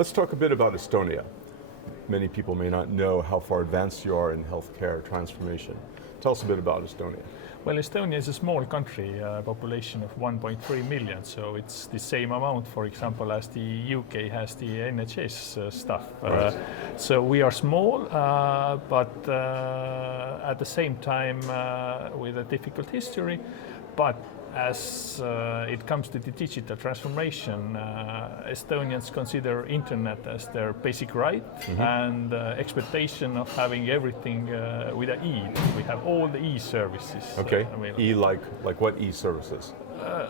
Let's talk a bit about Estonia. Many people may not know how far advanced you are in healthcare transformation. Tell us a bit about Estonia. Well, Estonia is a small country, population of 1.3 million, so it's the same amount, for example, as the UK has the NHS stuff. Right. So we are small, but at the same time with a difficult history. But as it comes to the digital transformation, Estonians consider internet as their basic right, and expectation of having everything with an E. We have all the e-services. Okay. E like what e-services?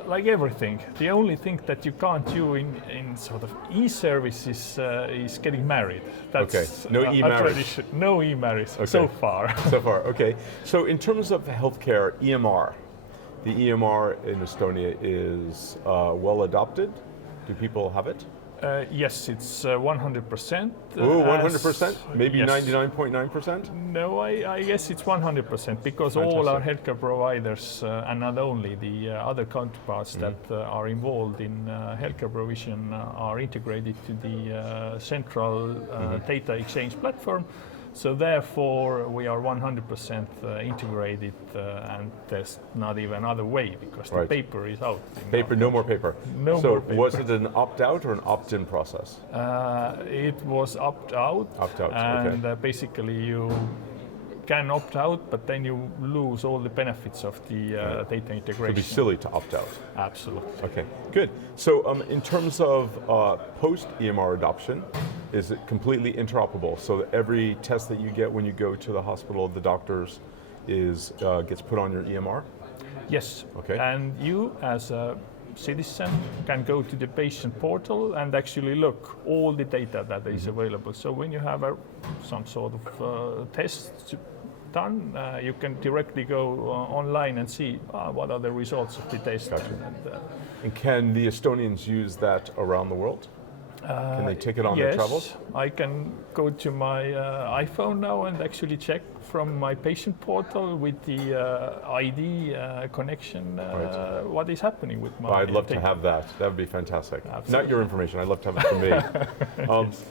Like everything. The only thing that you can't do in sort of e-services is getting married. That's okay. No e-marriage. No e-marriage so far. So far. Okay. So in terms of healthcare, EMR. The EMR in Estonia is well adopted. Do people have it? Yes, it's 100%. Oh, 100%? Maybe yes. 99.9%? No, I guess it's 100% because Fantastic. all our healthcare providers, and not only the other counterparts that are involved in healthcare provision, are integrated to the central data exchange platform. So therefore, we are 100% integrated, and there's not even other way because the paper is out. Paper, no more paper. No more paper. So was it an opt-out or an opt-in process? It was opt-out. Opt-out, and basically you can opt out, but then you lose all the benefits of the data integration. It would be silly to opt out. Absolutely. Okay, good. So in terms of post-EMR adoption, is it completely interoperable? So that every test that you get when you go to the hospital, the doctors, gets put on your EMR? Yes. Okay. And you, as a citizen, can go to the patient portal and actually look all the data that is available. So when you have some sort of test done, you can directly go online and see what are the results of the test. Gotcha. And can the Estonians use that around the world? Can they take it on their travels? Yes, I can go to my iPhone now and actually check from my patient portal with the ID connection what is happening with my I'd love to have that. That would be fantastic. Absolutely. Not your information, I'd love to have it for me. Yes.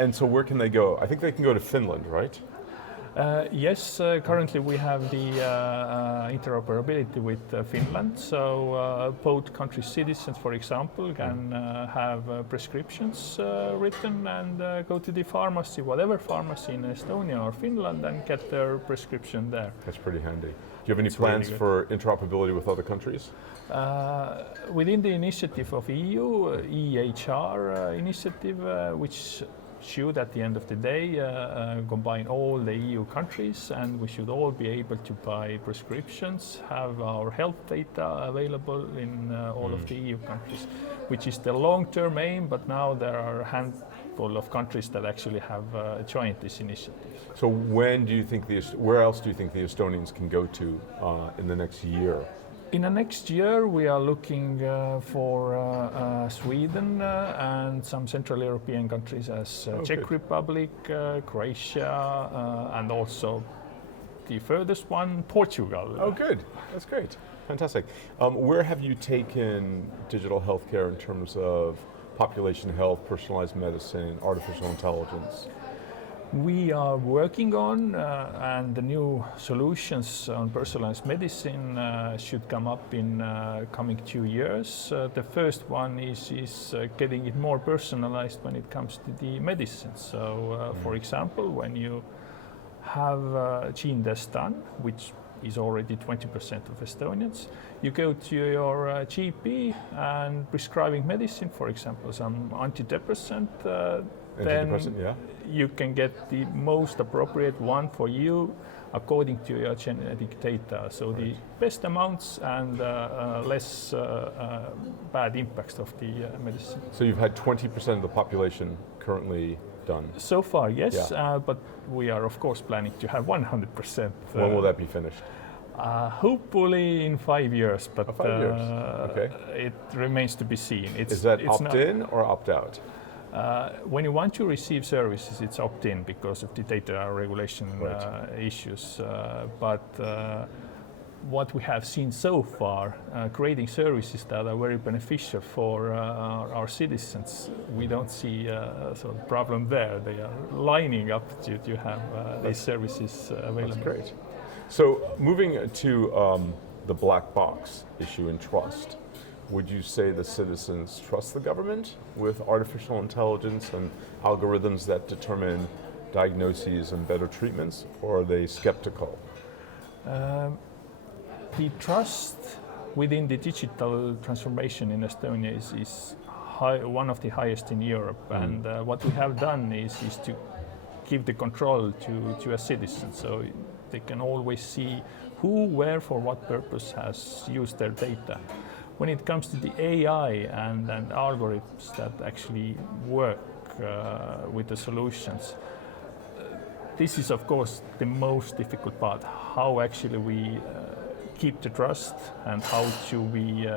And so where can they go? I think they can go to Finland, right? Yes, currently we have the interoperability with Finland, so both country citizens, for example, can have prescriptions written and go to the pharmacy, whatever pharmacy in Estonia or Finland, and get their prescription there. That's pretty handy. Do you have any plans really for interoperability with other countries? Within the initiative of EU, EHR initiative, which should at the end of the day combine all the EU countries, and we should all be able to buy prescriptions, have our health data available in all of the EU countries, which is the long-term aim, but now there are a handful of countries that actually have joined this initiative. So when do you think where else do you think the Estonians can go to in the next year? In the next year, we are looking for Sweden and some Central European countries as Czech Republic, Croatia, and also the furthest one, Portugal. Oh, good. That's great. Fantastic. Where have you taken digital healthcare in terms of population health, personalized medicine, artificial intelligence? We are working on, and the new solutions on personalized medicine should come up in coming 2 years. The first one is getting it more personalized when it comes to the medicine. So, for example, when you have a gene test done, which is already 20% of Estonians, you go to your GP and prescribing medicine, for example, some antidepressant, then you can get the most appropriate one for you according to your genetic data. So the best amounts and less bad impacts of the medicine. So you've had 20% of the population currently done? So far, yes, but we are of course planning to have 100%. When will that be finished? Hopefully in 5 years, but 5 years. Okay. It remains to be seen. Is that opt-in or opt-out? When you want to receive services, it's opt-in because of the data regulation issues. But what we have seen so far, creating services that are very beneficial for our citizens. We don't see a sort of problem there. They are lining up to have these services available. That's great. So moving to the black box issue and trust, would you say the citizens trust the government with artificial intelligence and algorithms that determine diagnoses and better treatments, or are they skeptical? The trust within the digital transformation in Estonia is one of the highest in Europe. And what we have done is to give the control to a citizen, so they can always see who, where, for what purpose has used their data. When it comes to the AI and algorithms that actually work with the solutions, this is of course the most difficult part. How actually we keep the trust, and how do we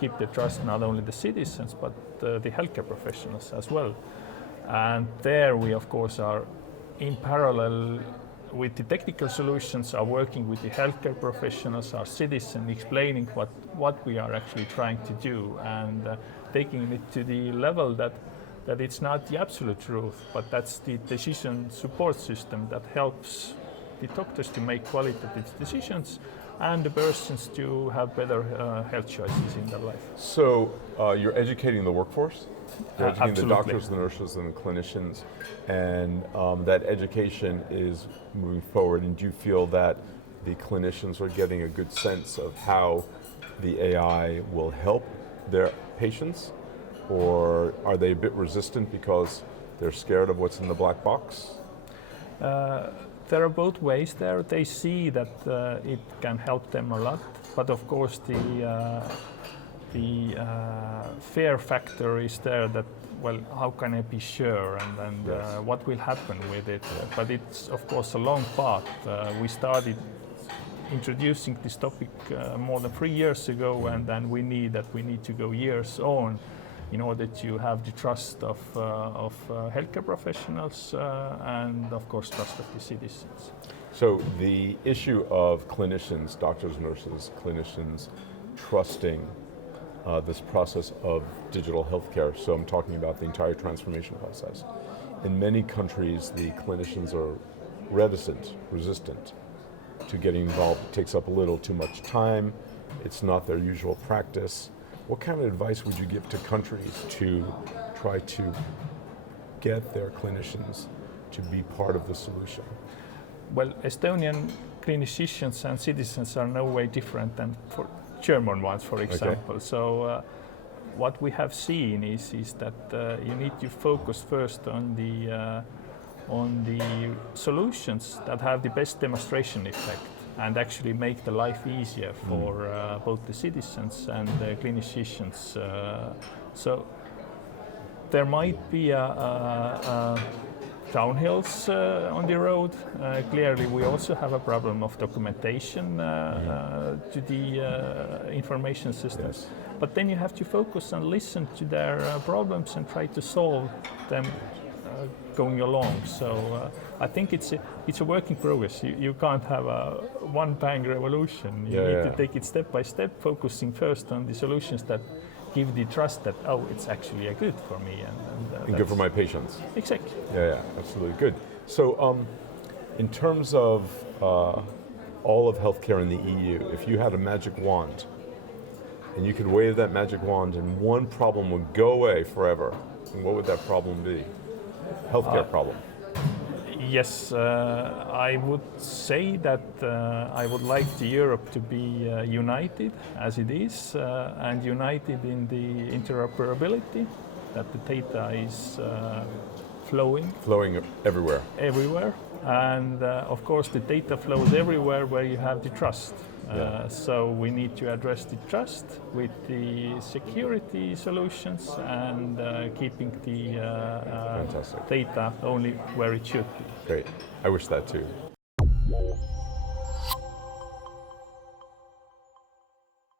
keep the trust not only the citizens but the healthcare professionals as well. And there we of course are in parallel with the technical solutions, are working with the healthcare professionals, our citizens, explaining what we are actually trying to do, and taking it to the level that it's not the absolute truth, but that's the decision support system that helps the doctors to make qualitative decisions and the persons to have better health choices in their life. So you're educating the workforce? You're educating Absolutely. the doctors, the nurses, and the clinicians, and that education is moving forward. And do you feel that the clinicians are getting a good sense of how the AI will help their patients, or are they a bit resistant because they're scared of what's in the black box? There are both ways there. They see that it can help them a lot, but of course the fear factor is there, that, well, how can I be sure, and Yes. what will happen with it? But it's of course a long path. We started introducing this topic more than 3 years ago, and then we need to go years on in order to have the trust of healthcare professionals and of course trust of the citizens. So the issue of clinicians, doctors, nurses, clinicians trusting this process of digital healthcare, so I'm talking about the entire transformation process. In many countries, the clinicians are reticent, resistant to getting involved. It takes up a little too much time. It's not their usual practice. What kind of advice would you give to countries to try to get their clinicians to be part of the solution? Well, Estonian clinicians and citizens are no way different than for German ones, for example. Okay. So what we have seen is that you need to focus first on the solutions that have the best demonstration effect and actually make the life easier for both the citizens and the clinicians. So there might be downhills on the road. Clearly, we also have a problem of documentation to the information systems. Yes. But then you have to focus and listen to their problems and try to solve them going along. So I think it's a work in progress. You can't have a one-bang revolution. You need to take it step by step, focusing first on the solutions that give the trust that, oh, it's actually good for me and good for my patients. Exactly. Yeah, absolutely. Good. So in terms of all of healthcare in the EU, if you had a magic wand and you could wave that magic wand and one problem would go away forever, what would that problem be? Healthcare problem. Yes, I would say that I would like Europe to be united as it is, and united in the interoperability, that the data is flowing everywhere. And of course the data flows everywhere where you have the trust. So we need to address the trust with the security solutions and keeping the data only where it should be. Great. I wish that too.